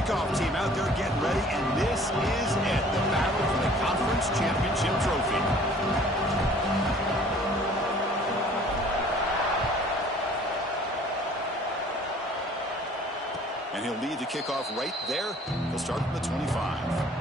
kickoff team out there getting ready, and this is it, the battle for the conference championship trophy. And he'll lead the kickoff right there. He'll start from the 25.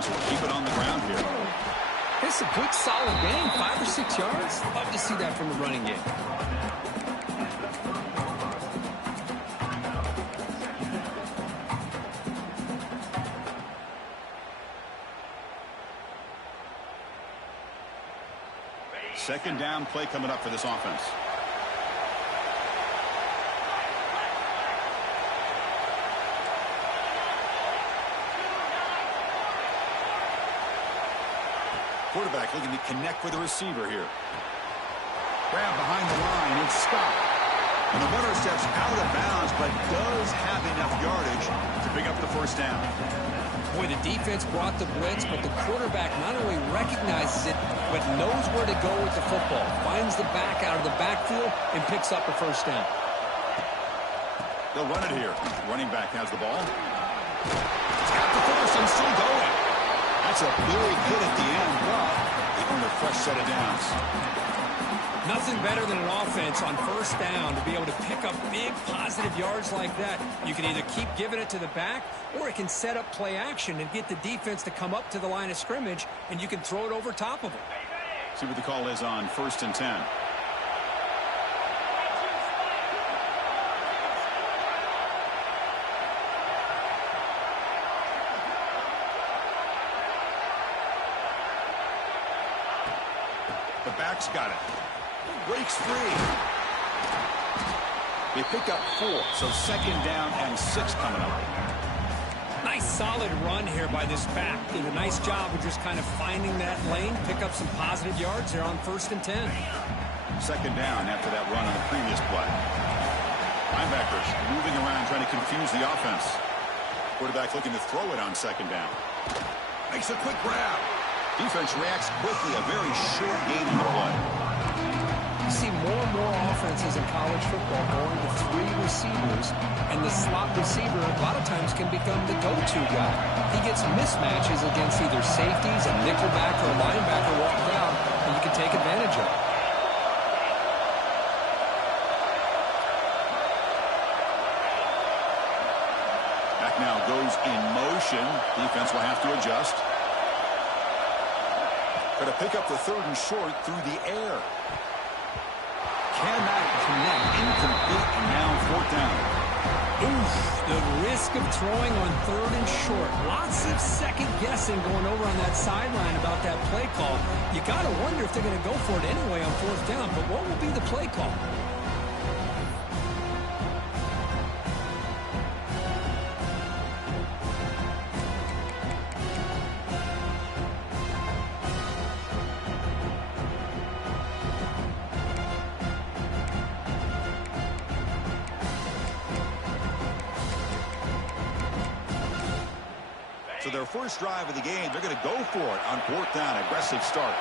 Will keep it on the ground here. It's a good, solid game, 5 or 6 yards. Love to see that from the running game. Second down play coming up for this offense. Quarterback looking to connect with the receiver here. Grab behind the line and stop. And the runner steps out of bounds, but does have enough yardage to pick up the first down. Boy, the defense brought the blitz, but the quarterback not only recognizes it, but knows where to go with the football. Finds the back out of the backfield and picks up a first down. They'll run it here. Running back has the ball. He's got the first and still going. That's a big hit at the end, but they earned a fresh set of downs. Nothing better than an offense on first down to be able to pick up big positive yards like that. You can either keep giving it to the back, or it can set up play action and get the defense to come up to the line of scrimmage, and you can throw it over top of them. See what the call is on 1st and 10. The back's got it. Breaks free. They pick up 4, so second down and 6 coming up. Nice solid run here by this back. Did a nice job of just kind of finding that lane, pick up some positive yards there on 1st and 10. Second down after that run on the previous play. Linebackers moving around trying to confuse the offense. Quarterback looking to throw it on second down. Makes a quick grab. Defense reacts quickly, a very short gain in the play. You see more and more offenses in college football going to 3 receivers, and the slot receiver a lot of times can become the go-to guy. He gets mismatches against either safeties, a nickelback, or a linebacker walk down, and you can take advantage of it. Back now goes in motion. Defense will have to adjust. Going to pick up the 3rd and short through the air. Cannot connect. Incomplete, and now 4th down. Oof, the risk of throwing on 3rd and short. Lots of second guessing going over on that sideline about that play call. You got to wonder if they're going to go for it anyway on 4th down, but what will be the play call? So their first drive of the game, they're going to go for it on 4th down. Aggressive start.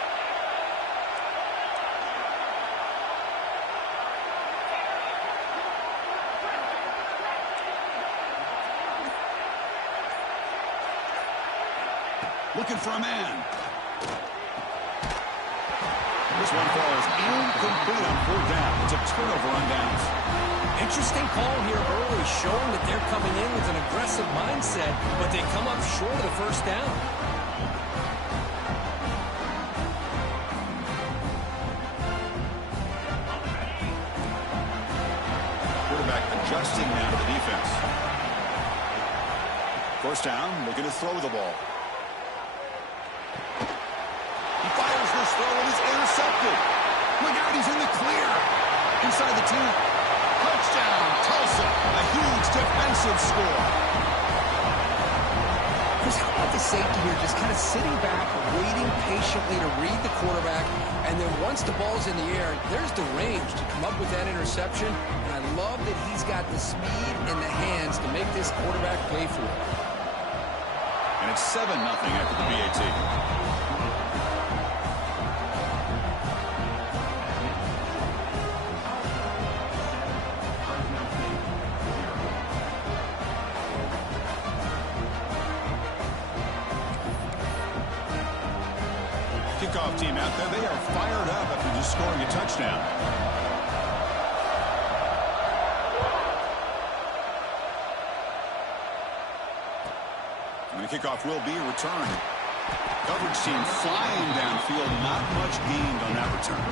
Looking for a man. This one falls incomplete on 4th down. It's a turnover on downs. Interesting call here early, showing that they're coming in with an aggressive mindset, but they come up short of the first down. Quarterback adjusting now to the defense. First down, looking to throw the ball. He fires this throw and is intercepted. Look out, he's in the clear. Inside the 2. Touchdown, Tulsa. A huge defensive score. Because how about the the safety here just kind of sitting back, waiting patiently to read the quarterback, and then once the ball's in the air, there's the range to come up with that interception, and I love that he's got the speed and the hands to make this quarterback pay for it. And it's 7-0 after the BAT. Kickoff team out there. They are fired up after just scoring a touchdown. And the kickoff will be returned. Coverage team flying downfield. Not much gained on that return.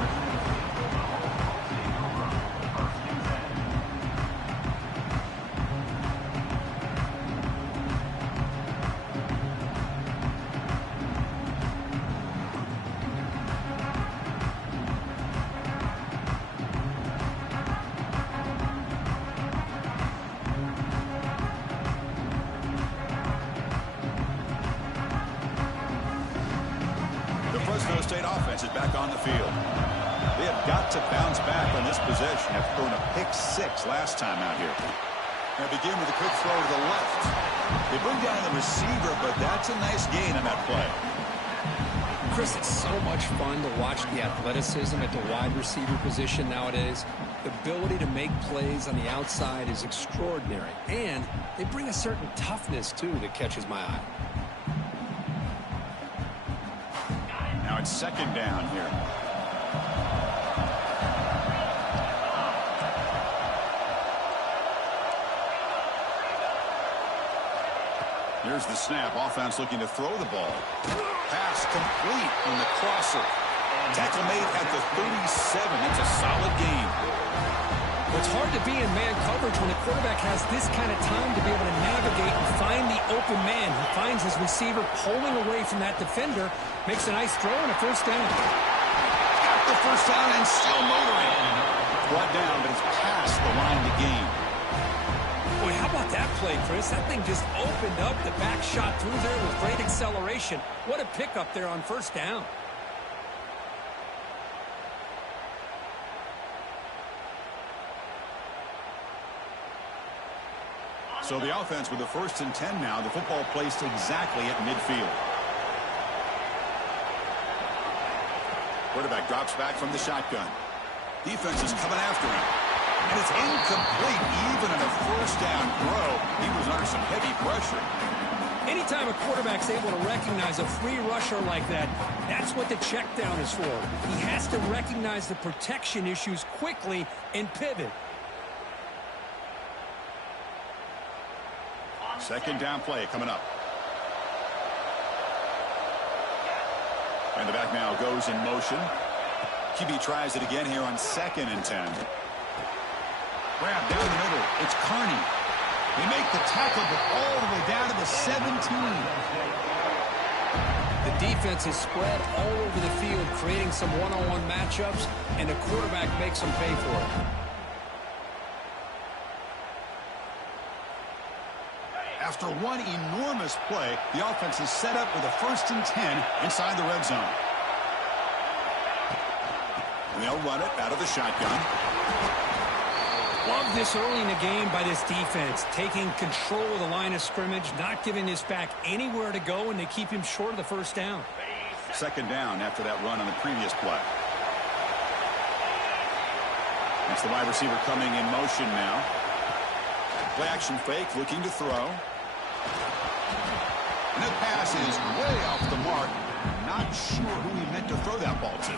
Fresno State offense is back on the field. They have got to bounce back on this possession after throwing a pick-6 last time out here. They begin with a quick throw to the left. They bring down the receiver, but that's a nice gain on that play. Chris, it's so much fun to watch the athleticism at the wide receiver position nowadays. The ability to make plays on the outside is extraordinary, and they bring a certain toughness, too, that catches my eye. Now it's second down here. Here's the snap. Offense looking to throw the ball. Pass complete on the crosser. Tackle made at the 37. It's a solid gain. It's hard to be in man coverage when the quarterback has this kind of time to be able to navigate and find the open man. He finds his receiver pulling away from that defender, makes a nice throw and a first down. Got the first down and still motoring. Brought down, but it's past the line to gain. Boy, how about that play, Chris? That thing just opened up. The back shot through there with great acceleration. What a pickup there on first down. So the offense with the 1st and 10 now. The football placed exactly at midfield. Quarterback drops back from the shotgun. Defense is coming after him. And it's incomplete. Even on a first down throw, he was under some heavy pressure. Anytime a quarterback's able to recognize a free rusher like that, that's what the check down is for. He has to recognize the protection issues quickly and pivot. Second down play coming up. And the back now goes in motion. QB tries it again here on 2nd and 10. Grab down the middle. It's Carney. They make the tackle, but all the way down to the 17. The defense is spread all over the field, creating some one-on-one matchups, and the quarterback makes them pay for it. After one enormous play, the offense is set up with a 1st and 10 inside the red zone. And they'll run it out of the shotgun. Love this early in the game by this defense, taking control of the line of scrimmage, not giving this back anywhere to go, and they keep him short of the first down. Second down after that run on the previous play. That's the wide receiver coming in motion now. Play action fake, looking to throw. And the pass is way off the mark. Not sure who he meant to throw that ball to.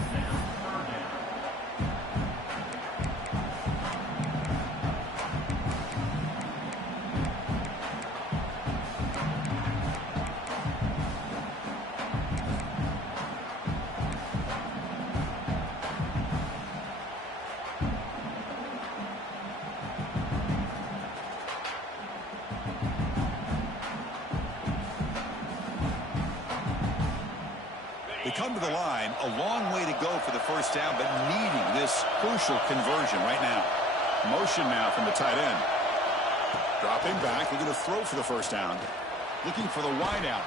They come to the line, a long way to go for the first down, but needing this crucial conversion right now. Motion now from the tight end. Dropping back, looking to throw for the first down. Looking for the wide out.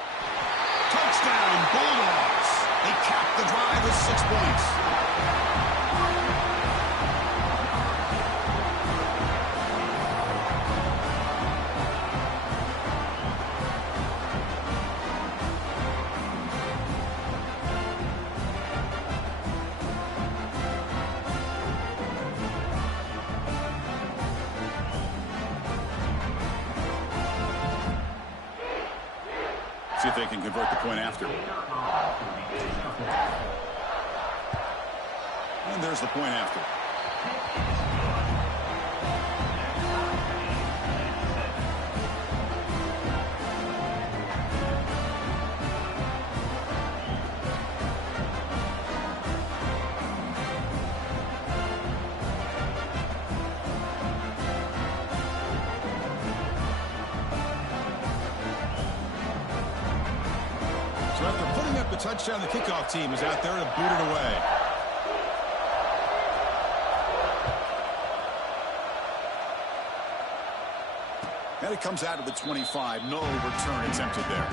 Touchdown, Bulldogs. They cap the drive with 6 points. See if they can convert the point after. And there's the point after. So after putting up the touchdown, the kickoff team is out there to boot it away. And it comes out of the 25. No return attempted there.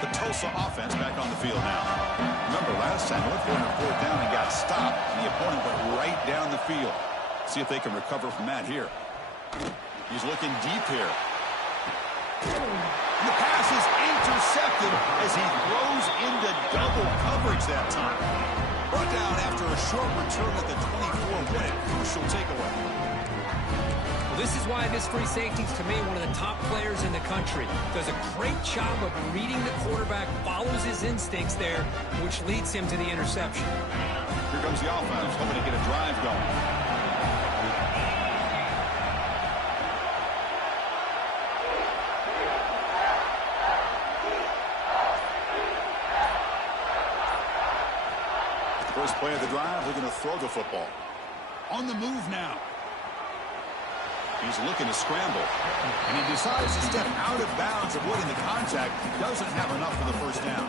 The Tulsa offense back on the field now. Remember, last time, went for it on 4th down and got stopped, and the opponent went right down the field. See if they can recover from that here. He's looking deep here. And the pass is intercepted as he throws into double coverage that time. Brought down after a short return at the 24. What a crucial takeaway. Well, this is why this free safety is, to me, one of the top players in the country. Does a great job of reading the quarterback, follows his instincts there, which leads him to the interception. Here comes the offense, hoping to get a drive going. First play of the drive, looking to throw the football. On the move now. He's looking to scramble, and he decides to step out of bounds, avoiding the contact. Doesn't have enough for the first down.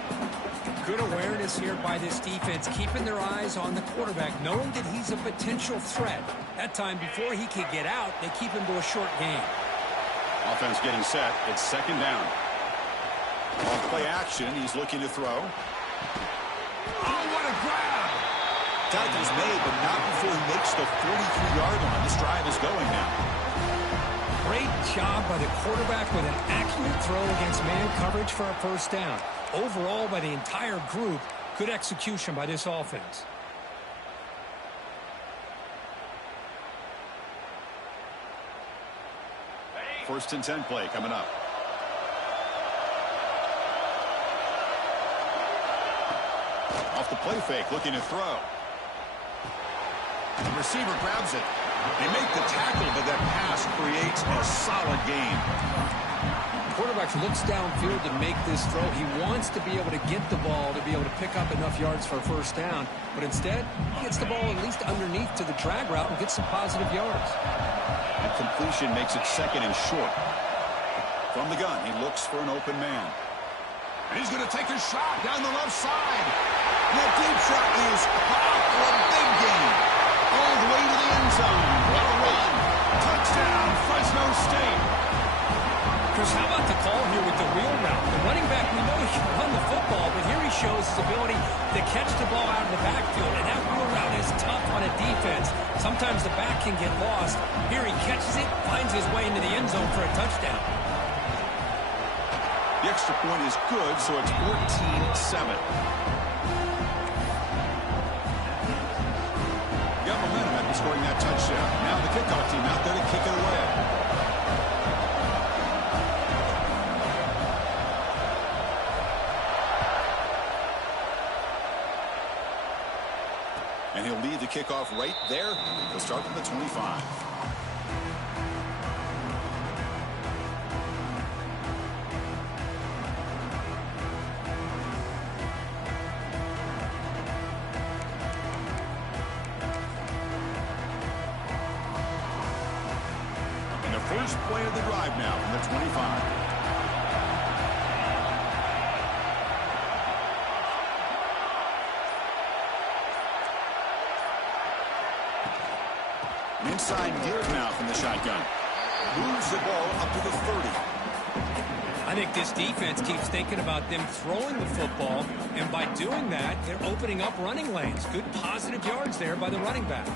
Good awareness here by this defense, keeping their eyes on the quarterback, knowing that he's a potential threat. That time, before he could get out, they keep him to a short gain. Offense getting set. It's 2nd down. On play action, he's looking to throw. Oh, what a grab! Tackle's made, but not before he makes the 43-yard line. This drive is going now. Great job by the quarterback with an accurate throw against man coverage for a first down. Overall, by the entire group, good execution by this offense. First and 10 play coming up. Off the play fake, looking to throw. The receiver grabs it. They make the tackle, but that pass creates a solid gain. Quarterback looks downfield to make this throw. He wants to be able to get the ball to be able to pick up enough yards for a first down. But instead, he gets the ball at least underneath to the drag route and gets some positive yards. And completion makes it 2nd and short. From the gun, he looks for an open man. And he's going to take a shot down the left side. And that deep shot is caught for a big gain. All the way to the end zone. What a run. Touchdown, Fresno State. Chris, how about the call here with the wheel route? The running back, we know he can run the football, but here he shows his ability to catch the ball out of the backfield, and that wheel route is tough on a defense. Sometimes the back can get lost. Here he catches it, finds his way into the end zone for a touchdown. The extra point is good, so it's 14-7. Got momentum after scoring that touchdown. Now the kickoff team out there to kick it away. And he'll lead the kickoff right there. He'll start from the 25. First play of the drive now from the 25. An inside give now from the shotgun. Moves the ball up to the 30. I think this defense keeps thinking about them throwing the football, and by doing that, they're opening up running lanes. Good positive yards there by the running back.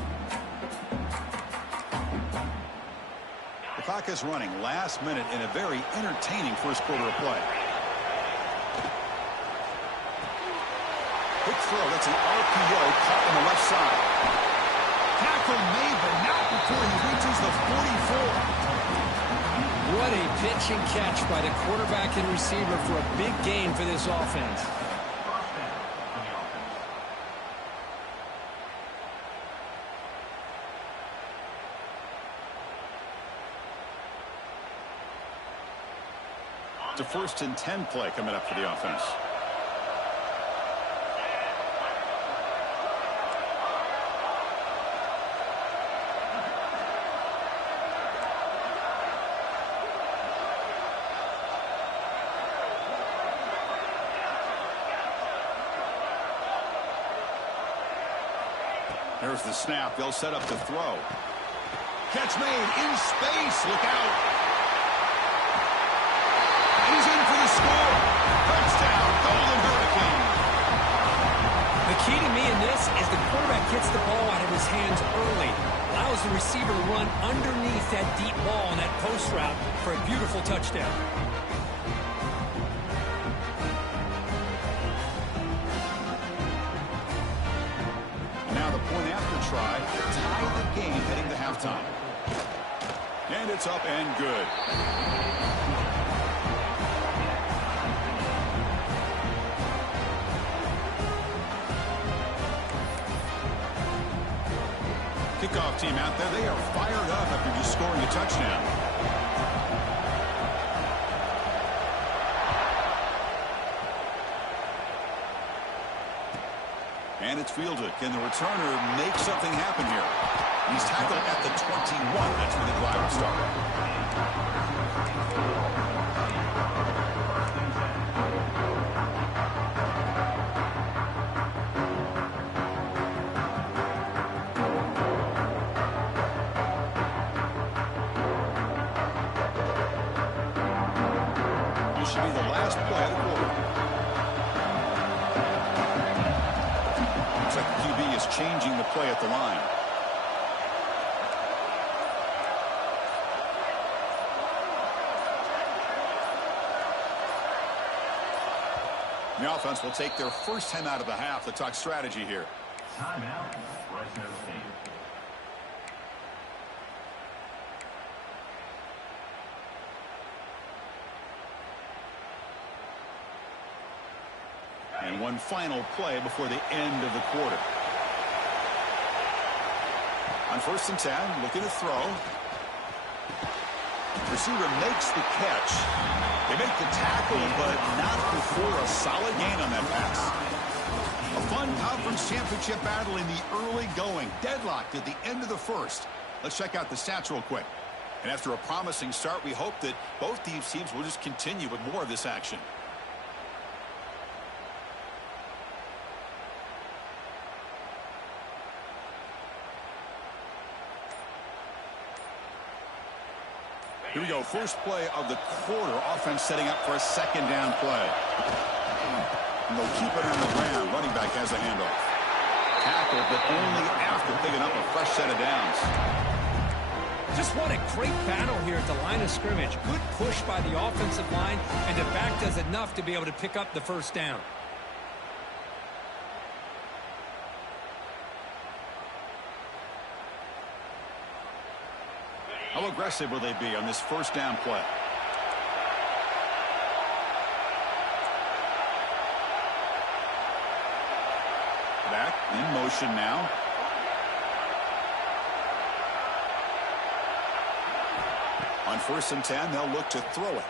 The clock is running last minute in a very entertaining first quarter of play. Quick throw. That's an RPO caught on the left side. Tackle made, but not before he reaches the 44. What a pitch and catch by the quarterback and receiver for a big gain for this offense. It's a 1st and 10 play coming up for the offense. There's the snap. They'll set up the throw. Catch made in space. Look out. He's in for the score. Touchdown, Golden Hurricane. The key to me in this is the quarterback gets the ball out of his hands early. Allows the receiver to run underneath that deep ball on that post route for a beautiful touchdown. Try to tie the game heading to halftime. And it's up and good. Kickoff team out there. They are fired up after just scoring a touchdown. And it's fielded. Can the returner make something happen here? He's tackled at the 21. That's where the drive will start. This should be the last play of the quarter. QB is changing the play at the line. The offense will take their first time out of the half to talk strategy here. Timeout, Fresno State. And one final play before the end of the quarter. On 1st and 10, looking to throw. Receiver makes the catch. They make the tackle, but not before a solid gain on that pass. A fun conference championship battle in the early going. Deadlocked at the end of the first. Let's check out the stats real quick. And after a promising start, we hope that both these teams will just continue with more of this action. Here we go. First play of the quarter. Offense setting up for a 2nd down play. And they'll keep it on the ground. Running back has a handoff. Tackled, but only after picking up a fresh set of downs. Just what a great battle here at the line of scrimmage. Good push by the offensive line, and the back does enough to be able to pick up the 1st down. How aggressive will they be on this 1st down play? Back in motion now. On 1st and 10, they'll look to throw it.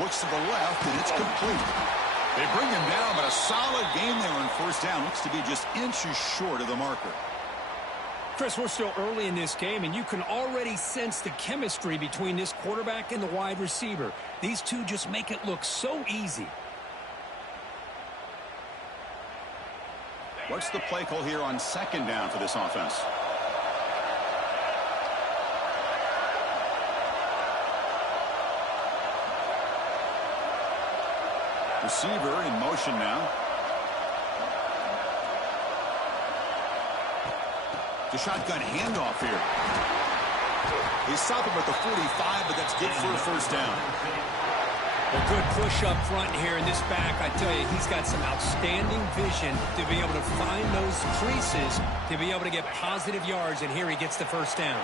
Looks to the left, and it's complete. They bring him down, but a solid game there on 1st down. Looks to be just inches short of the marker. Chris, we're still early in this game, and you can already sense the chemistry between this quarterback and the wide receiver. These two just make it look so easy. What's the play call here on second down for this offense? Receiver in motion now. The shotgun handoff here. They stop him at the 45, but that's good for a first down. A good push up front here in this back. I tell you, he's got some outstanding vision to be able to find those creases, to be able to get positive yards, and here he gets the first down.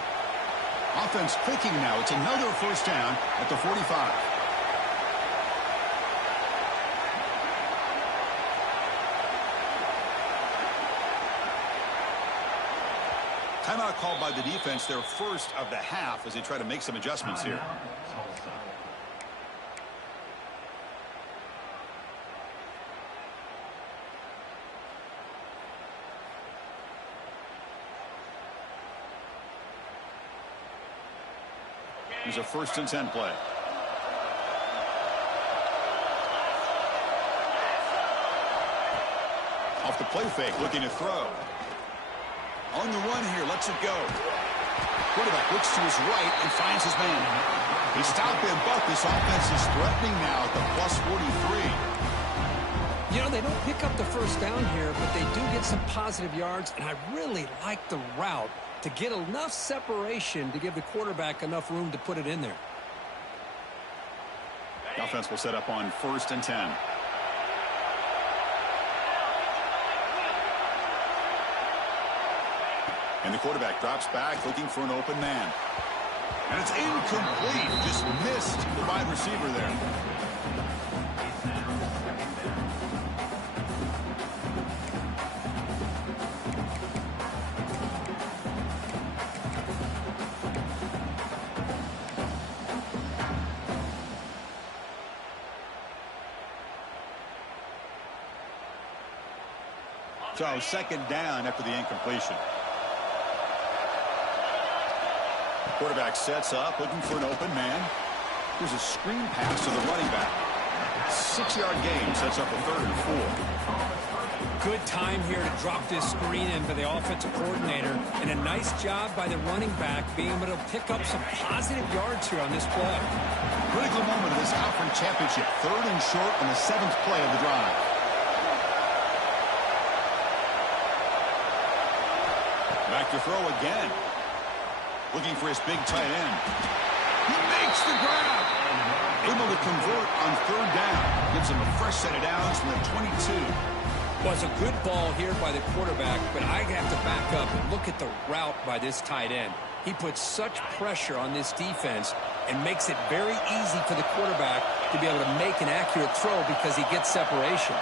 Offense clicking now. It's another first down at the 45. Timeout called by the defense, their first of the half, as they try to make some adjustments here. Here's a 1st and 10 play. Off the play fake, looking to throw. On the run here, lets it go. Quarterback looks to his right and finds his man. He stopped him, but this offense is threatening now at the plus 43. You know, they don't pick up the first down here, but they do get some positive yards, and I really like the route to get enough separation to give the quarterback enough room to put it in there. The offense will set up on 1st and 10. And the quarterback drops back, looking for an open man. And it's incomplete. Just missed the wide receiver there. So 2nd down after the incompletion. Quarterback sets up, looking for an open man. Here's a screen pass to the running back. 6-yard gain sets up a 3rd and 4. Good time here to drop this screen in for the offensive coordinator, and a nice job by the running back being able to pick up some positive yards here on this play. Critical moment of this conference championship. 3rd and short on the 7th play of the drive. Back to throw again. Looking for his big tight end. He makes the grab. Able to convert on 3rd down. Gives him a fresh set of downs from the 22. Was a good ball here by the quarterback, but I have to back up and look at the route by this tight end. He puts such pressure on this defense and makes it very easy for the quarterback to be able to make an accurate throw because he gets separation.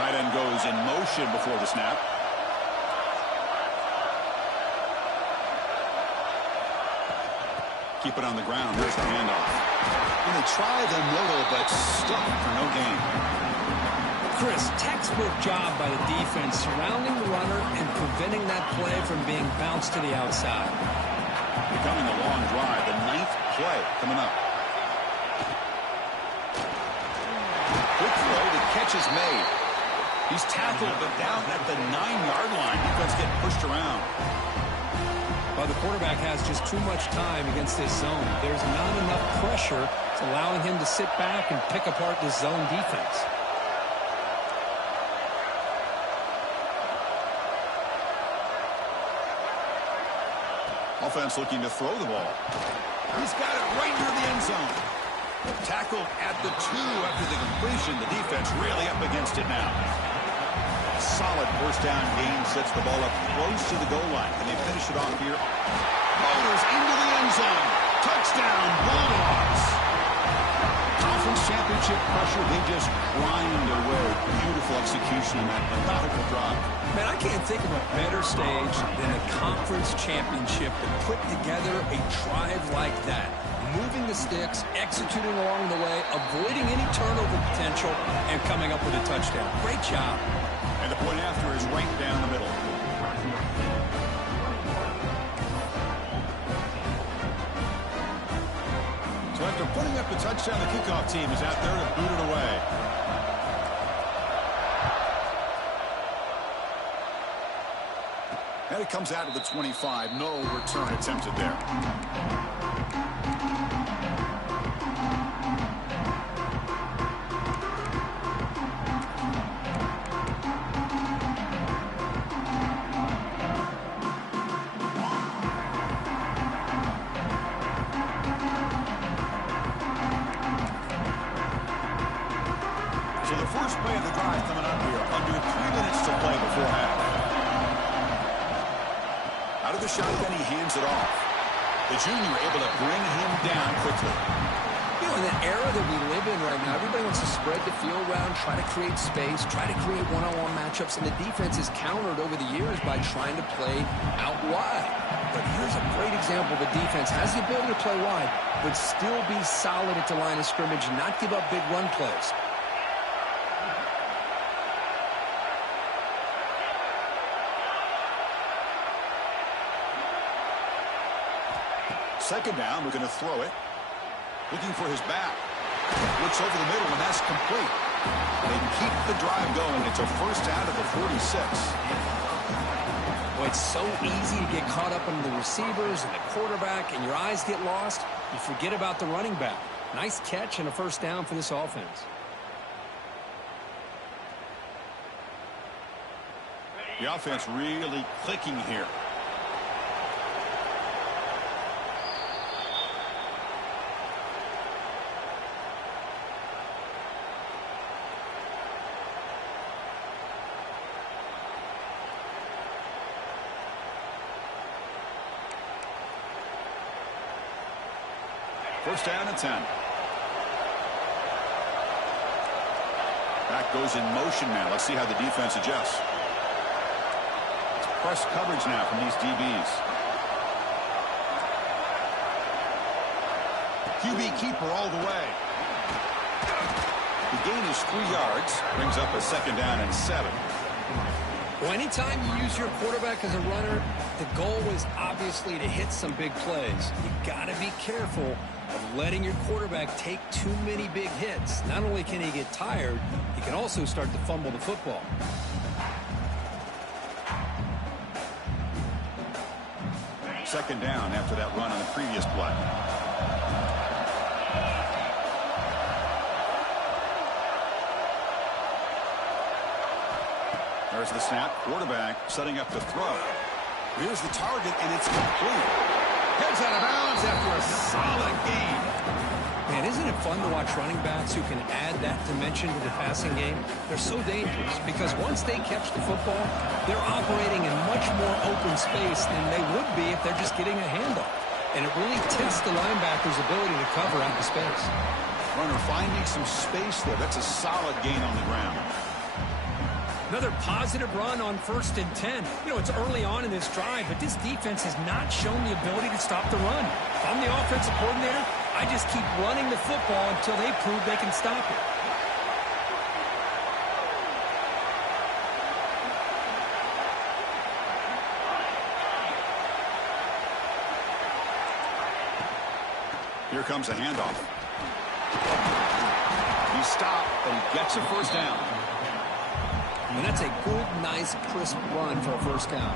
Tight end goes in motion before the snap. Keep it on the ground. There's the handoff. And they try the middle, but stuck for no gain. Chris, textbook job by the defense surrounding the runner and preventing that play from being bounced to the outside. Becoming a long drive. The 9th play coming up. Quick throw. The catch is made. He's tackled, but down at the 9-yard line. Defense getting pushed around. Well, the quarterback has just too much time against this zone. There's not enough pressure. It's allowing him to sit back and pick apart this zone defense. Offense looking to throw the ball. He's got it right near the end zone. Tackled at the 2 after the completion. The defense really up against it now. Solid 1st down gain, sets the ball up close to the goal line. And they finish it off here. Motors into the end zone. Touchdown, Bulldogs. Conference championship pressure, they just grind away. Beautiful execution in that methodical drive. Man, I can't think of a better stage than a conference championship to put together a drive like that. Moving the sticks, executing along the way, avoiding any turnover potential, and coming up with a touchdown. Great job. And the point after is right down the middle. After putting up the touchdown, the kickoff team is out there to boot it away. And it comes out of the 25. No return attempted there. So the first play of the drive coming up here. Under 3 minutes to play before half. Out of the shotgun, he hands it off. The junior able to bring him down quickly. You know, in the era that we live in right now, everybody wants to spread the field around, try to create space, try to create one-on-one matchups, and the defense is countered over the years by trying to play out wide. But here's a great example. The defense has the ability to play wide, but still be solid at the line of scrimmage and not give up big run plays. Second down, we're going to throw it. Looking for his back. Looks over the middle, and that's complete. They keep the drive going. It's a first down at the 46. Well, it's so easy to get caught up in the receivers and the quarterback, and your eyes get lost. You forget about the running back. Nice catch and a first down for this offense. The offense really clicking here. First down and 10. Back goes in motion now. Let's see how the defense adjusts. It's press coverage now from these DBs. QB keeper all the way. The gain is 3 yards. Brings up a second down and 7. Well, anytime you use your quarterback as a runner, the goal is obviously to hit some big plays. You got to be careful of letting your quarterback take too many big hits. Not only can he get tired, he can also start to fumble the football. Second down after that run on the previous play. There's the snap. Quarterback setting up to throw. Here's the target, and it's complete. Heads out of bounds after a solid gain. Man, isn't it fun to watch running backs who can add that dimension to the passing game? They're so dangerous because once they catch the football, they're operating in much more open space than they would be if they're just getting a handoff. And it really tests the linebacker's ability to cover out the space. Runner finding some space there. That's a solid gain on the ground. Another positive run on 1st and 10. You know, it's early on in this drive, but this defense has not shown the ability to stop the run. If I'm the offensive coordinator, I just keep running the football until they prove they can stop it. Here comes a handoff. He stopped, but he gets a first down. And that's a good, nice, crisp run for a first down.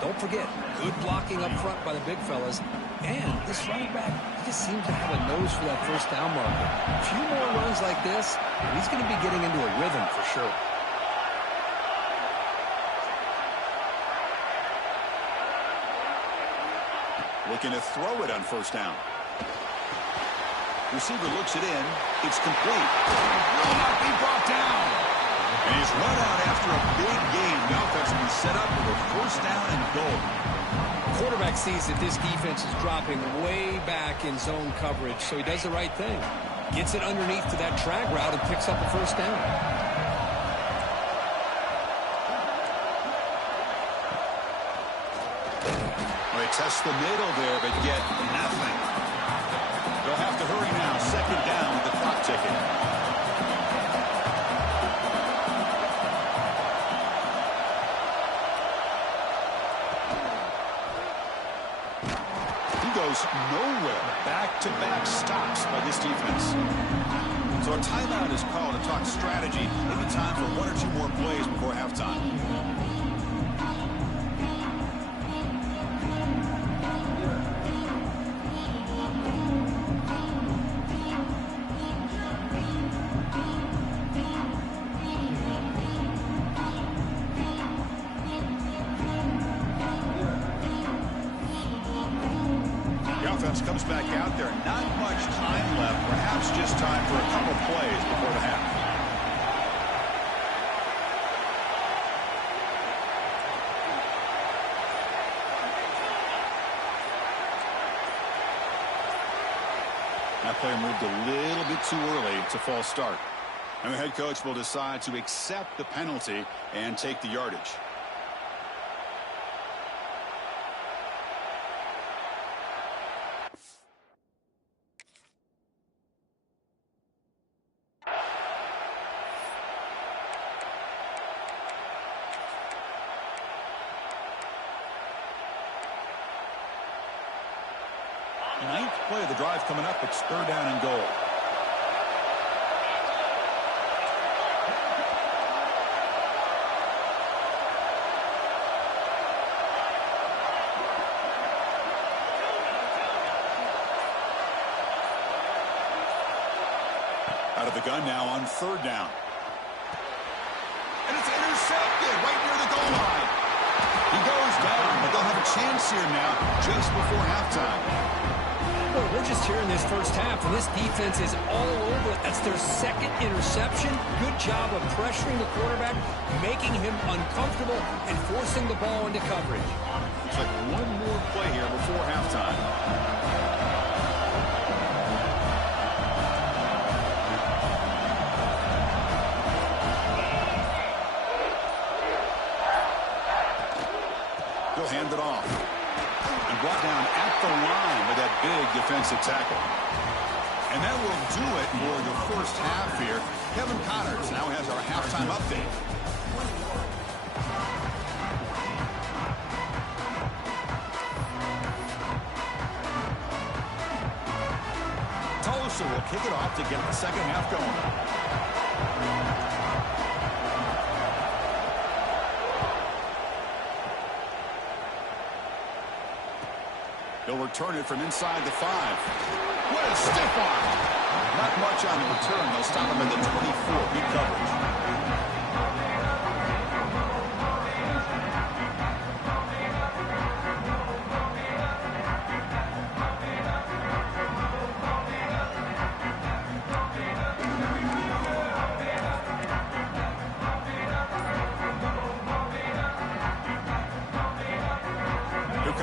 Don't forget, good blocking up front by the big fellas. And this running back, he just seems to have a nose for that first down marker. A few more runs like this, and he's going to be getting into a rhythm for sure. Looking to throw it on first down. Receiver looks it in. It's complete. Will not be brought down. And he's run out after a big gain. The offense will be set up with a first down and goal. Quarterback sees that this defense is dropping way back in zone coverage, so he does the right thing. Gets it underneath to that drag route and picks up a first down. They test the middle there, but get nothing. They'll have to hurry now. Second down with the clock ticking. He lead goes nowhere. Back-to-back stops by this defense. So a timeout is called to talk strategy. Maybe time for one or two more plays before halftime. Comes back out there. Not much time left. Perhaps just time for a couple plays before the half. That player moved a little bit too early. It's a false start. And the head coach will decide to accept the penalty and take the yardage. Ninth play of the drive coming up. It's third down and goal. Out of the gun now on third down. And it's intercepted right near the goal line. He goes down, but they'll have a chance here now just before halftime. Well, we're just here in this first half, and this defense is all over it. That's their second interception. Good job of pressuring the quarterback, making him uncomfortable, and forcing the ball into coverage. Looks like one more play here before halftime. He'll hand it off. And brought down at the line with that big defensive tackle. And that will do it for the first half here. Kevin Connors now has our halftime update. Tulsa will kick it off to get the second half going. He'll return it from inside the 5. What a stiff arm. Not much on the return. They'll stop him at the 24. Good coverage.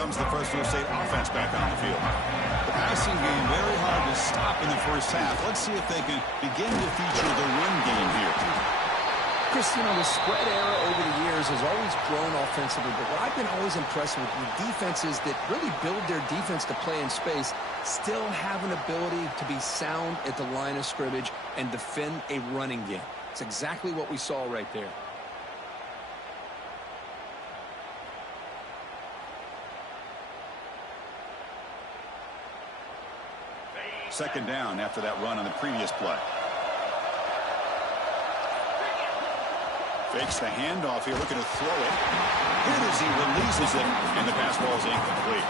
The Fresno State offense back on the field. The passing game very hard to stop in the first half. Let's see if they can begin to feature the run game here. Chris, you know, the spread era over the years has always grown offensively, but what I've been always impressed with defenses that really build their defense to play in space still have an ability to be sound at the line of scrimmage and defend a running game. It's exactly what we saw right there. Second down after that run on the previous play. Fakes the handoff here, looking to throw it. Hit as he releases it, and the pass ball is incomplete.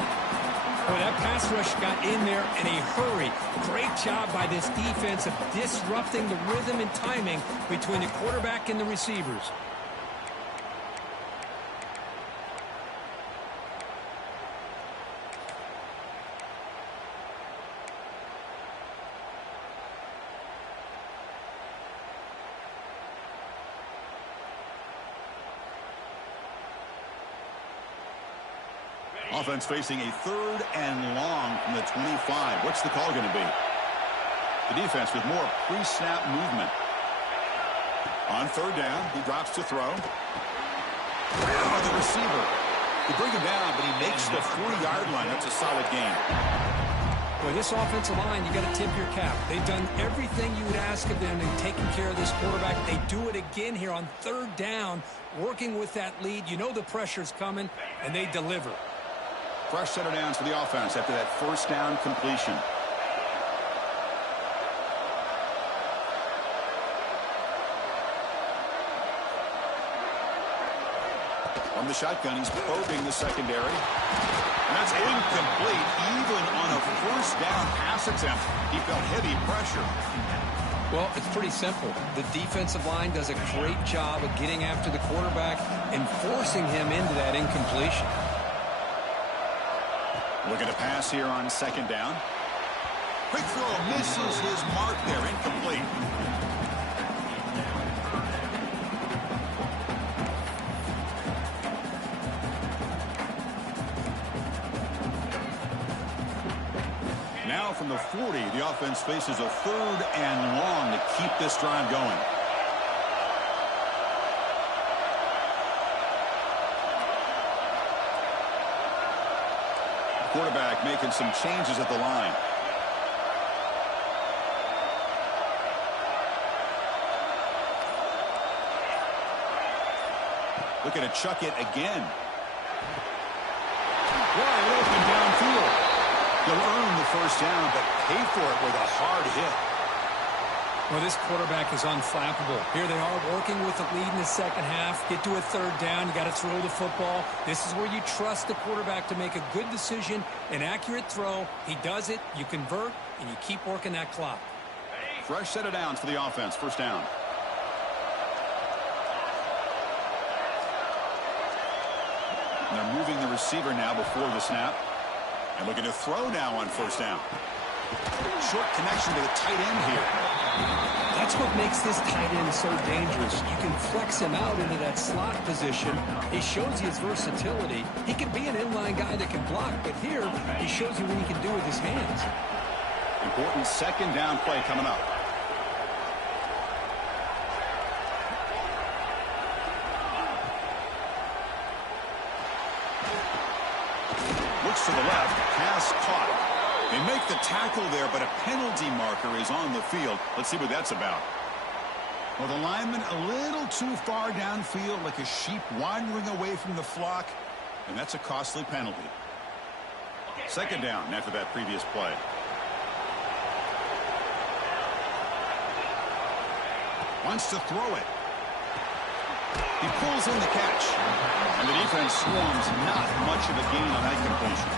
Boy, that pass rush got in there in a hurry. Great job by this defense of disrupting the rhythm and timing between the quarterback and the receivers. Offense facing a third and long from the 25. What's the call going to be? The defense with more pre-snap movement. On third down, he drops to throw. The receiver. They bring him down, but he makes the 40-yard line. That's a solid game. Boy, this offensive line, you got to tip your cap. They've done everything you would ask of them in taking care of this quarterback. They do it again here on third down, working with that lead. You know the pressure's coming, and they deliver. Fresh set of downs for the offense after that first down completion. From the shotgun, he's probing the secondary. And that's incomplete. Even on a first down pass attempt, he felt heavy pressure. Well, it's pretty simple. The defensive line does a great job of getting after the quarterback and forcing him into that incompletion. Looking to pass here on second down. Quick throw misses his mark there. Incomplete. Now from the 40, the offense faces a 3rd and long to keep this drive going. Quarterback making some changes at the line. Looking to chuck it again. Wide open downfield. He'll earn the first down, but pay for it with a hard hit. Well, this quarterback is unflappable. Here they are working with the lead in the second half. Get to a 3rd down. You got to throw the football. This is where you trust the quarterback to make a good decision, an accurate throw. He does it, you convert, and you keep working that clock. Fresh set of downs for the offense. First down. And they're moving the receiver now before the snap. And looking to throw now on first down. Short connection to the tight end here. That's what makes this tight end so dangerous. You can flex him out into that slot position. He shows you his versatility. He can be an inline guy that can block, but here he shows you what he can do with his hands. Important second down play coming up. Looks to the left, pass caught. They make the tackle there, but a penalty marker is on the field. Let's see what that's about. Well, the lineman a little too far downfield, like a sheep wandering away from the flock, and that's a costly penalty. Second down after that previous play. Wants to throw it. He pulls in the catch. And the defense swarms not much of a gain on that completion.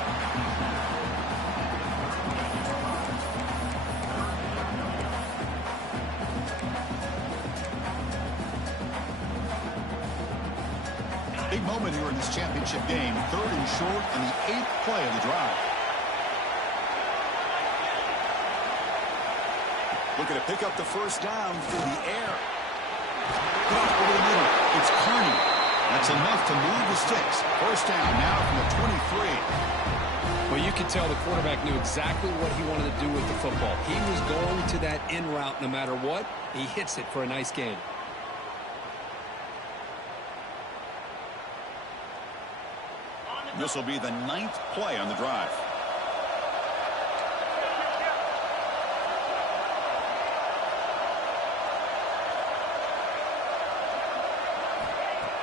Big moment here in this championship game. 3rd and short and the 8th play of the drive. Looking to pick up the first down through the air. Over the middle. It's Carney. That's enough to move the sticks. First down now from the 23. Well, you could tell the quarterback knew exactly what he wanted to do with the football. He was going to that in route no matter what. He hits it for a nice gain. This will be the 9th play on the drive.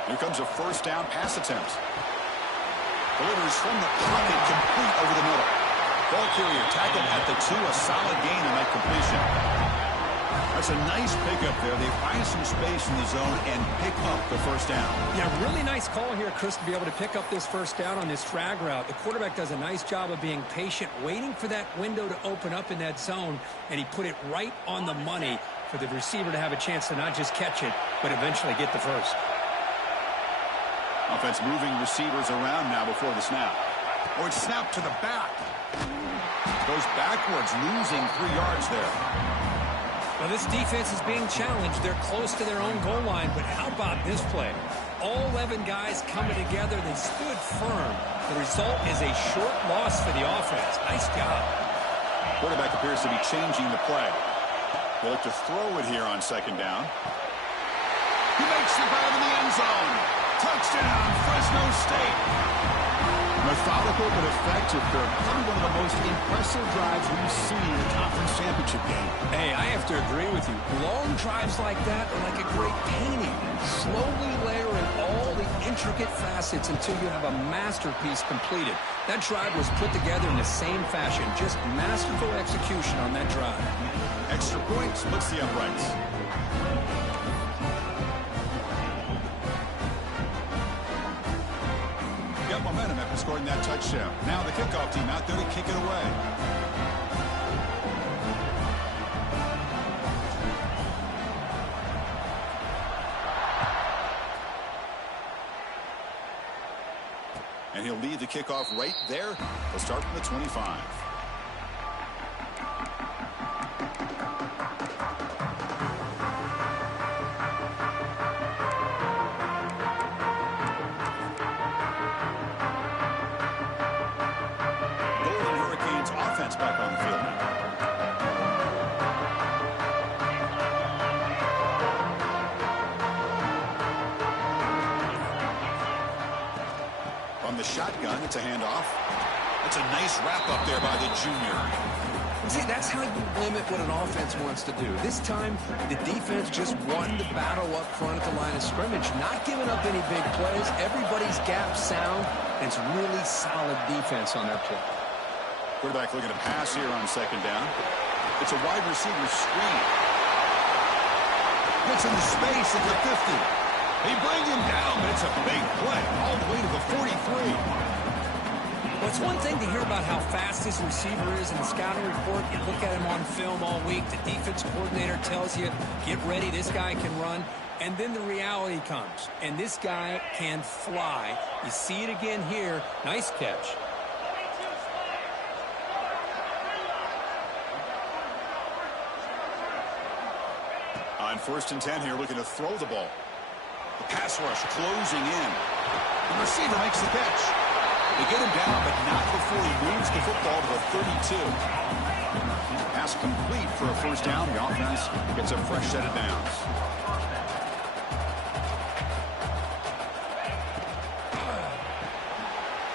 Here comes a first down pass attempt. Delivers from the pocket, complete over the middle. Ball carrier tackled at the 2, a solid gain on that completion. That's a nice pickup there. They find some space in the zone and pick up the first down. Yeah, really nice call here, Chris, to be able to pick up this first down on this drag route. The quarterback does a nice job of being patient, waiting for that window to open up in that zone, and he put it right on the money for the receiver to have a chance to not just catch it, but eventually get the first. Offense moving receivers around now before the snap. Or it's snapped to the back. Goes backwards, losing 3 yards there. Well, this defense is being challenged. They're close to their own goal line, but how about this play? All 11 guys coming together. They stood firm. The result is a short loss for the offense. Nice job. Quarterback appears to be changing the play. They'll look to throw it here on second down. He makes the grab in the end zone. Touchdown, Fresno State. Methodical but effective. They're probably one of the most impressive drives we've seen in a conference championship game. Hey, I have to agree with you. Long drives like that are like a great painting. Slowly layering all the intricate facets until you have a masterpiece completed. That drive was put together in the same fashion. Just masterful execution on that drive. Extra point splits the uprights. Got momentum after scoring that touchdown. Now the kickoff team out there to kick it away. And he'll lead the kickoff right there. He'll start from the 25. Golden Hurricanes offense back on the field now. From the shotgun, it's a handoff. That's a nice wrap up there by the junior. See, that's how you limit what an offense wants to do. This time, the defense just won the battle up front at the line of scrimmage, not giving up any big plays. Everybody's gap sound, and it's really solid defense on that play. Quarterback looking to pass here on second down. It's a wide receiver screen. Gets into space at the 50. They bring him down, but it's a big play all the way to the 43. Well, it's one thing to hear about how fast this receiver is in the scouting report. You look at him on film all week. The defense coordinator tells you, get ready, this guy can run. And then the reality comes, and this guy can fly. You see it again here. Nice catch. On 1st and 10 here, looking to throw the ball. The pass rush closing in. The receiver makes the catch. They get him down, but not before he moves the football to the 32. Pass complete for a first down. The offense gets a fresh set of downs.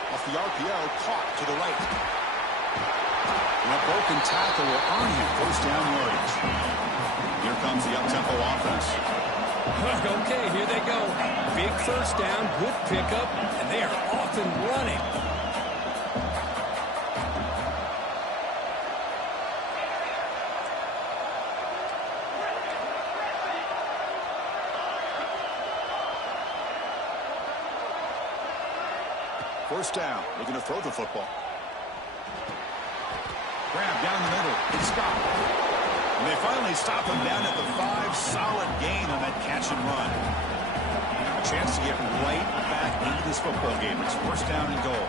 Off the RPO, caught to the right. And a broken tackle will earn him first down yardage. Here comes the up-tempo offense. Okay, here they go. Big first down, good pickup, and they are off and running. First down, looking to throw the football. Grab down the middle. It's stopped. And they finally stop him down at the 5. Solid gain on that catch and run. A chance to get right back into this football game. It's first down and goal.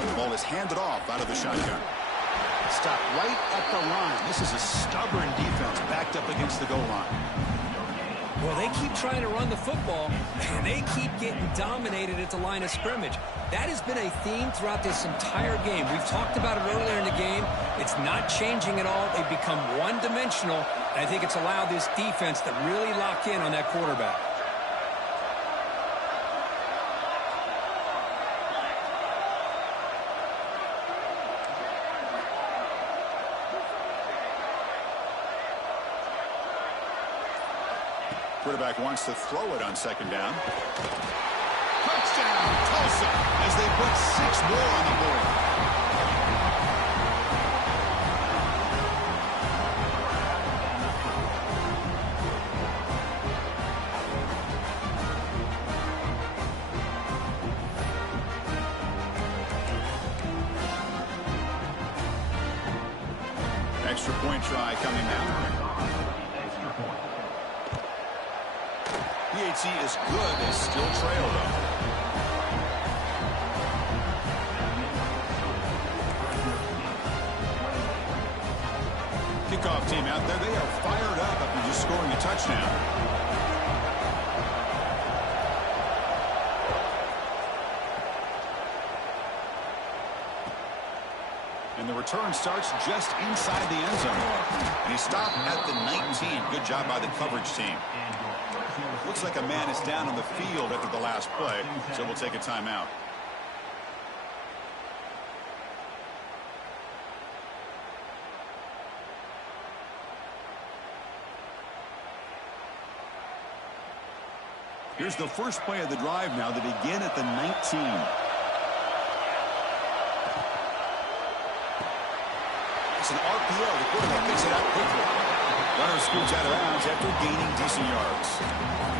The ball is handed off out of the shotgun. Stop right at the line. This is a stubborn defense backed up against the goal line. Well, they keep trying to run the football, and they keep getting dominated at the line of scrimmage. That has been a theme throughout this entire game. We've talked about it earlier in the game. It's not changing at all. They've become one-dimensional, and I think it's allowed this defense to really lock in on that quarterback. Quarterback wants to throw it on second down. Touchdown, Tulsa, as they put 6 more on the board. Extra point try coming now. PAT is good. They still trail, though. Kickoff team out there. They are fired up after just scoring a touchdown. And the return starts just inside the end zone. And he stopped at the 19. Good job by the coverage team. Looks like a man is down on the field after the last play, so we'll take a timeout. Here's the first play of the drive now. They begin at the 19. It's an RPO. The quarterback gets it out quickly. Runner scoots out of bounds after gaining decent yards.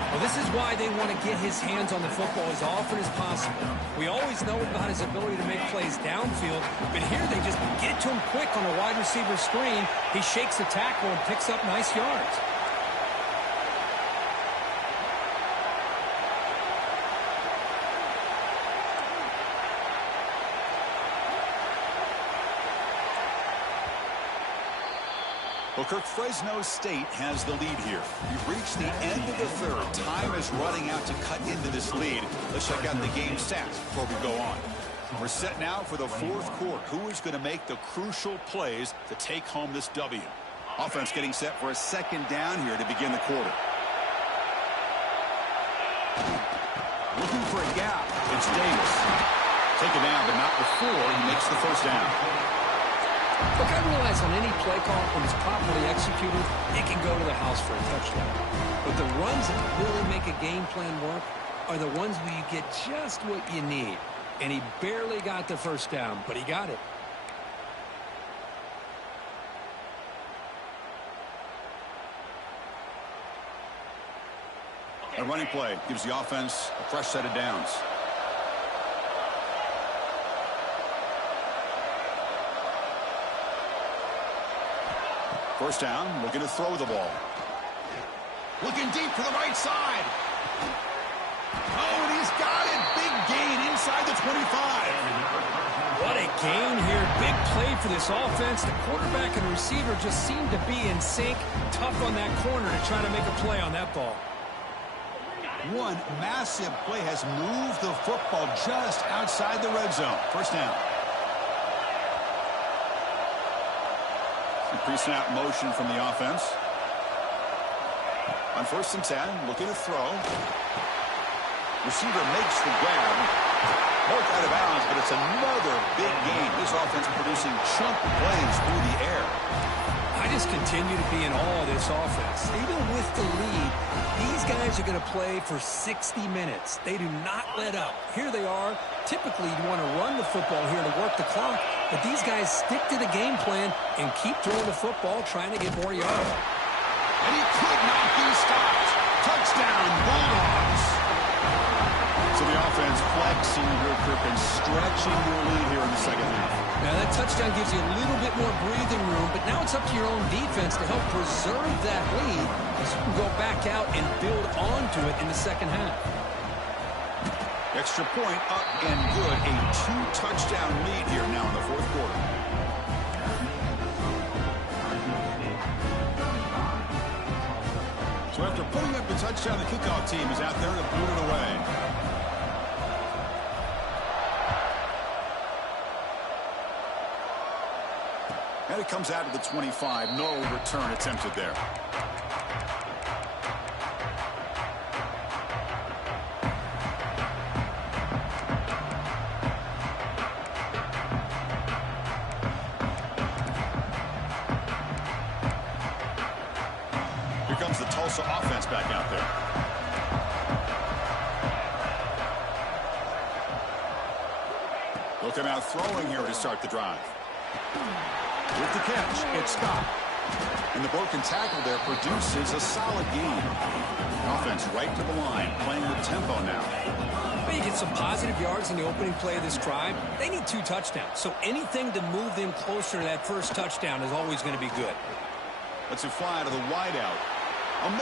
Well, this is why they want to get his hands on the football as often as possible. We always know about his ability to make plays downfield, but here they just get it to him quick on a wide receiver screen. He shakes the tackle and picks up nice yards. Well, Kirk, Fresno State has the lead here. We've reached the end of the third. Time is running out to cut into this lead. Let's check out the game stats before we go on. We're set now for the fourth quarter. Who is going to make the crucial plays to take home this W? Offense getting set for a second down here to begin the quarter. Looking for a gap. It's Davis. Taken down, but not before he makes the first down. Look, I realize on any play call, when it's properly executed, it can go to the house for a touchdown. But the runs that really make a game plan work are the ones where you get just what you need. And he barely got the first down, but he got it. A running play gives the offense a fresh set of downs. First down, looking to throw the ball. Looking deep to the right side. Oh, and he's got it. Big gain inside the 25. What a gain here. Big play for this offense. The quarterback and receiver just seem to be in sync. Tough on that corner to try to make a play on that ball. One massive play has moved the football just outside the red zone. First down. Pre-snap motion from the offense. On 1st and 10, looking to throw. Receiver makes the grab. Both out of bounds, but it's another big gain. This offense producing chunk plays through the air. I just continue to be in awe of this offense. Even with the lead, these guys are going to play for 60 minutes. They do not let up. Here they are. Typically, you want to run the football here to work the clock, but these guys stick to the game plan and keep throwing the football, trying to get more yards. And he could not be stopped. Touchdown, Bulldogs. So the offense flexing here, Kirk, and stretching their lead here in the second half. Now that touchdown gives you a little bit more breathing room, but now it's up to your own defense to help preserve that lead so you can go back out and build onto it in the second half. Extra point up and good. A 2-touchdown lead here now in the fourth quarter. So after putting up the touchdown, the kickoff team is out there to boot it away. And it comes out to the 25. No return attempted there. Here comes the Tulsa offense back out there. They'll come out throwing here to start the drive. With the catch, it's Scott. And the broken tackle there produces a solid gain. Offense right to the line, playing with tempo now. Well, you get some positive yards in the opening play of this drive. They need 2 touchdowns, so anything to move them closer to that first touchdown is always going to be good. Let's it fly to the wideout.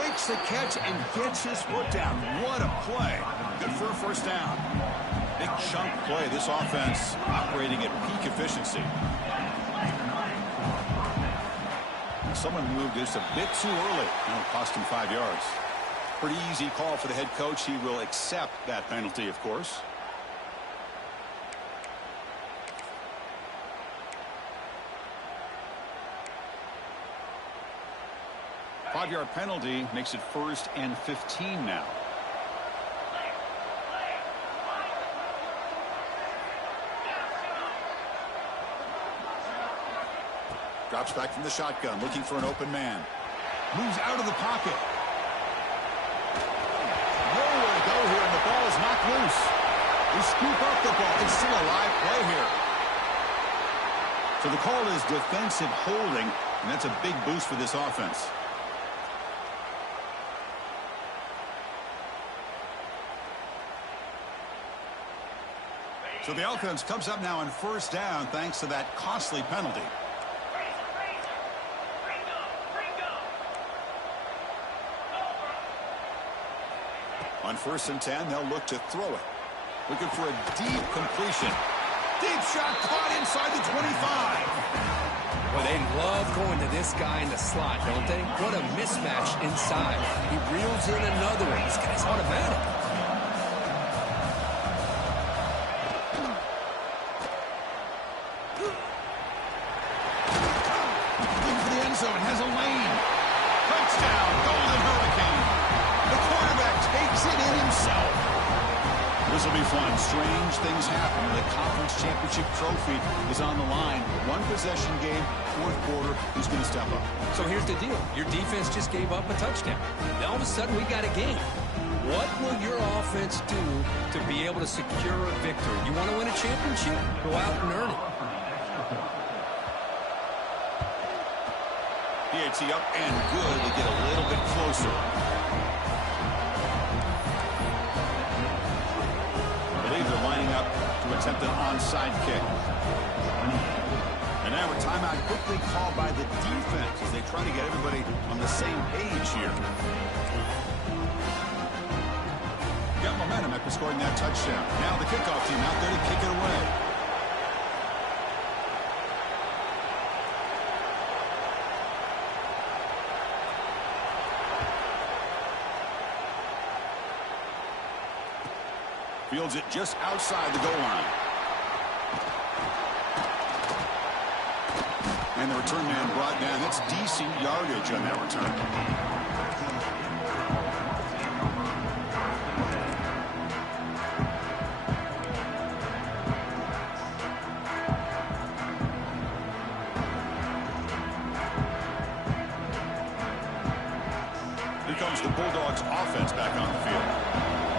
Makes the catch and gets his foot down. What a play. Good for a first down. Big chunk play. This offense operating at peak efficiency. Someone moved just a bit too early. It'll cost him 5 yards. Pretty easy call for the head coach. He will accept that penalty, of course. Five-yard penalty makes it 1st and 15 now. Drops back from the shotgun, looking for an open man. Moves out of the pocket. Nowhere to go the ball is knocked loose. They scoop up the ball. It's still a live play here. So the call is defensive holding, and that's a big boost for this offense. So the offense comes up now on first down thanks to that costly penalty. On 1st and 10, they'll look to throw it. Looking for a deep completion. Deep shot caught inside the 25. Well, they love going to this guy in the slot, don't they? What a mismatch inside. He reels in another one. This guy's automatic. Looking for the end zone. Has a lane. Touchdown, Golden Hurricane. The quarterback takes it in himself. This will be fun. Strange things happen when the conference championship trophy is on the line. One possession game, 4th quarter. Who's going to step up? So here's the deal. Your defense just gave up a touchdown. Now all of a sudden we got a game. What will your offense do to be able to secure a victory? You want to win a championship? Go out and earn it. PAT up and good to get a little bit closer. They're lining up to attempt an onside kick. And now a timeout quickly called by the defense as they try to get everybody on the same page here. Got momentum after scoring that touchdown. Now the kickoff team out there to kick it away. Fields it just outside the goal line. And the return man brought down. That's decent yardage on that return. Here comes the Bulldogs offense back on the field.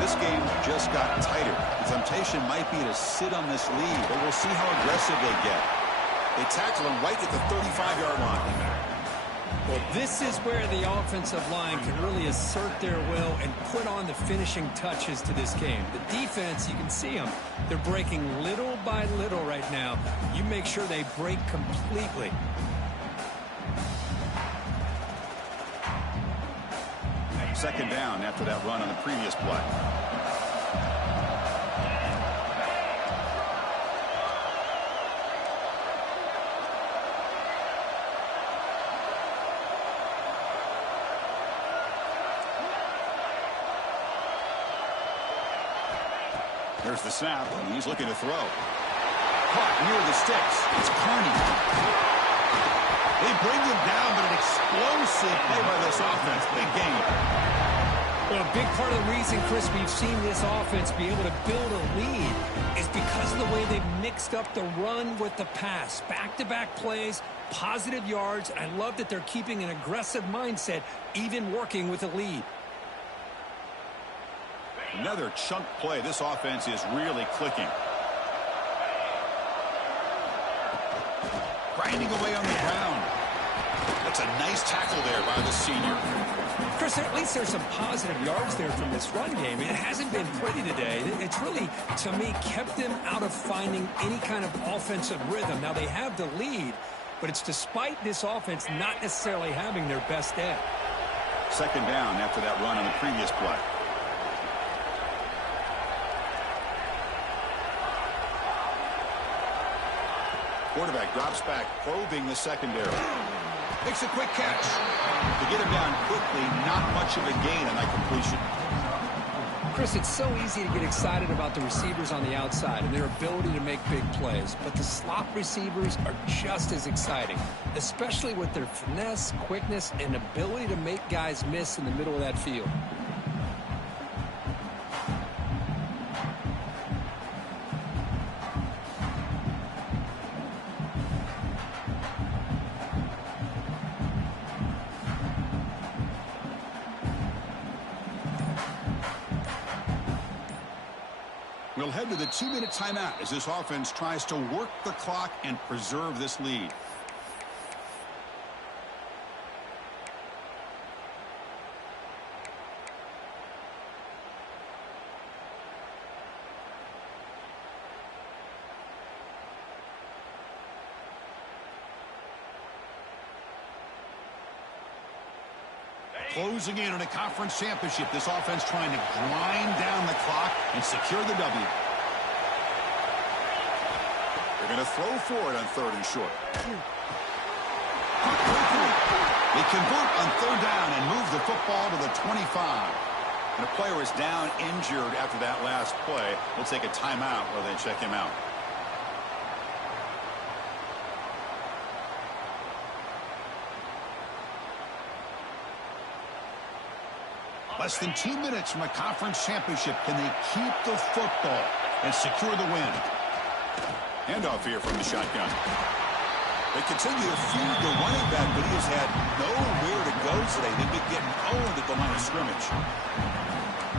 This game just got tighter. The temptation might be to sit on this lead, but we'll see how aggressive they get. They tackle him right at the 35-yard line. Well, this is where the offensive line can really assert their will and put on the finishing touches to this game. The defense, you can see them. They're breaking little by little right now. You make sure they break completely. Second down after that run on the previous play. There's the snap, and he's looking to throw. Caught near the sticks. It's Carney. They bring him down, but an explosive play by this offense. Big game. Well, a big part of the reason, Chris, we've seen this offense be able to build a lead is because of the way they've mixed up the run with the pass. Back-to-back plays, positive yards. I love that they're keeping an aggressive mindset, even working with a lead. Another chunk play. This offense is really clicking. Grinding away on the ground. That's a nice tackle there by the senior. Chris, at least there's some positive yards there from this run game. It hasn't been pretty today. It's really, to me, kept them out of finding any kind of offensive rhythm. Now, they have the lead, but it's despite this offense not necessarily having their best day. Second down after that run on the previous play. Quarterback drops back, probing the secondary. Makes a quick catch. To get him down quickly, not much of a gain on that completion. Chris, it's so easy to get excited about the receivers on the outside and their ability to make big plays, but the slot receivers are just as exciting, especially with their finesse, quickness, and ability to make guys miss in the middle of that field. We'll head to the 2-minute timeout as this offense tries to work the clock and preserve this lead. Closing in on a conference championship, this offense trying to grind down the clock and secure the W. They're going to throw for it on 3rd and short. They convert on 3rd down and move the football to the 25. And a player is down injured after that last play. We'll take a timeout while they check him out. Less than 2 minutes from a conference championship. Can they keep the football and secure the win? Handoff here from the shotgun. They continue to feed the running back, but he has had nowhere to go today. They've been getting owned at the line of scrimmage.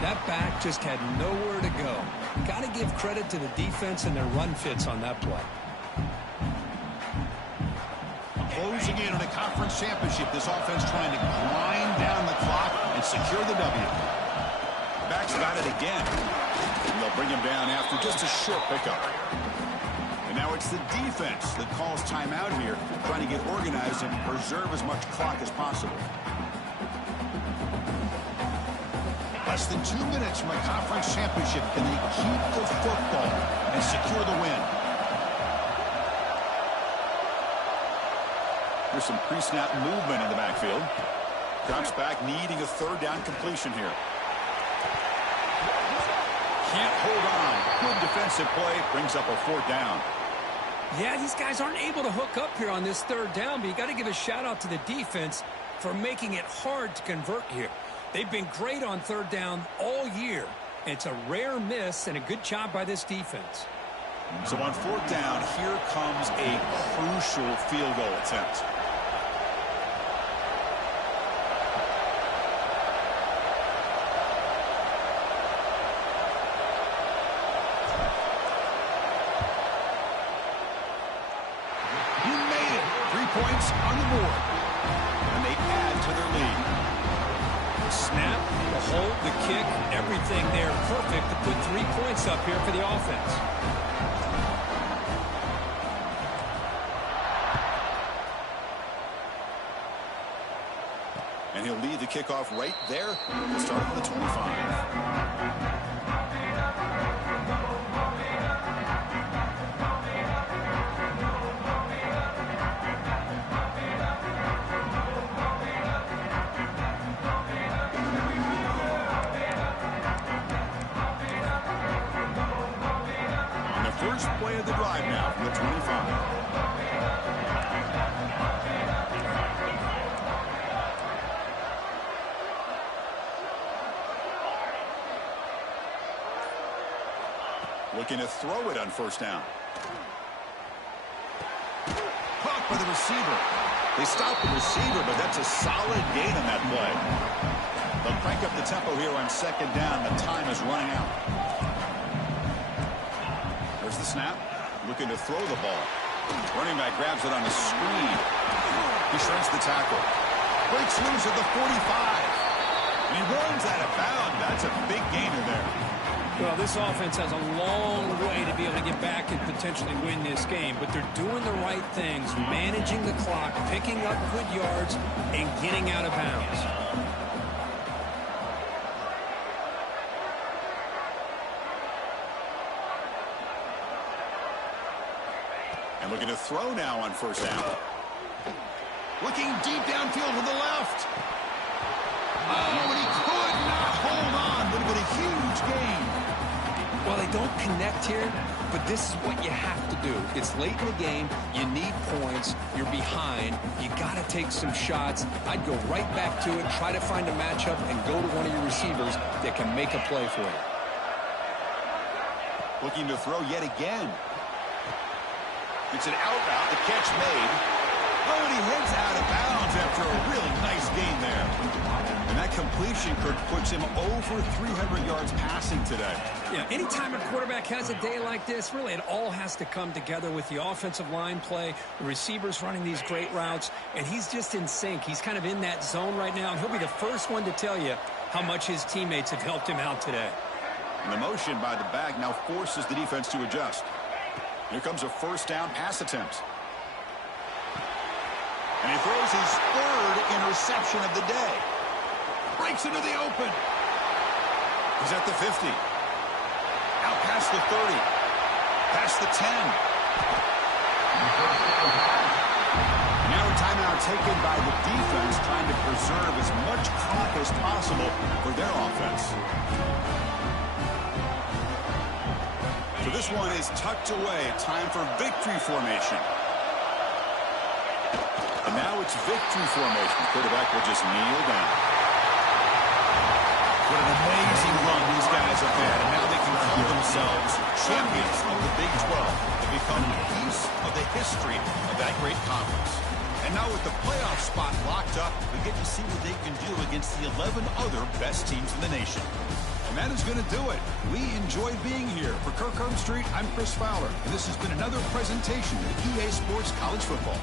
That back just had nowhere to go. Got to give credit to the defense and their run fits on that play. Closing in on a conference championship, this offense trying to grind down the clock and secure the W. Back's got it again. And they'll bring him down after just a short pickup. And now it's the defense that calls timeout here, trying to get organized and preserve as much clock as possible. Less than 2 minutes from a conference championship. Can they keep the football and secure the win? There's some pre-snap movement in the backfield. Drops back, needing a 3rd down completion here. Can't hold on. Good defensive play. Brings up a 4th down. Yeah, these guys aren't able to hook up here on this 3rd down, but you got to give a shout out to the defense for making it hard to convert here. They've been great on 3rd down all year. It's a rare miss and a good job by this defense. So on 4th down, here comes a crucial field goal attempt. He made it. 3 points on the board. And they add to their lead. Snap, the hold, the kick, everything there perfect to put 3 points up here for the offense. And he'll lead the kickoff right there. We'll start on the 25. On the first play of the drive now from the 25. Looking to throw it on 1st down. Caught by the receiver. They stop the receiver, but that's a solid gain on that play. They'll crank up the tempo here on 2nd down. The time is running out. There's the snap. Looking to throw the ball. Running back grabs it on a screen. He shreds the tackle. Breaks loose at the 45. And he runs out of bounds. That's a big gainer there. Well, this offense has a long way to be able to get back and potentially win this game, but they're doing the right things, managing the clock, picking up good yards, and getting out of bounds. And looking to throw now on 1st down. Looking deep downfield to the left. Oh, and he could not hold on. Would have been a huge gain. Well, they don't connect here, but this is what you have to do. It's late in the game. You need points. You're behind. You got to take some shots. I'd go right back to it, try to find a matchup, and go to one of your receivers that can make a play for you. Looking to throw yet again. It's an out route. The catch made. Oh, and he heads out of bounds after a really nice gain there. And that completion, Kirk, puts him over 300 yards passing today. Yeah, anytime a quarterback has a day like this, really it all has to come together with the offensive line play, the receivers running these great routes, and he's just in sync. He's kind of in that zone right now, and he'll be the first one to tell you how much his teammates have helped him out today. And the motion by the back now forces the defense to adjust. Here comes a first down pass attempt. And he throws his third interception of the day. Breaks into the open. He's at the 50. Out past the 30. Past the 10. Now a timeout taken by the defense, trying to preserve as much clock as possible for their offense. So this one is tucked away. Time for victory formation. And now it's victory formation. The quarterback will just kneel down. What an amazing run these guys have had, and now they can call themselves champions of the Big 12. They become a piece of the history of that great conference. And now with the playoff spot locked up, we get to see what they can do against the 11 other best teams in the nation. And that is going to do it. We enjoyed being here. For Kirk Street, I'm Chris Fowler, and this has been another presentation of EA Sports College Football.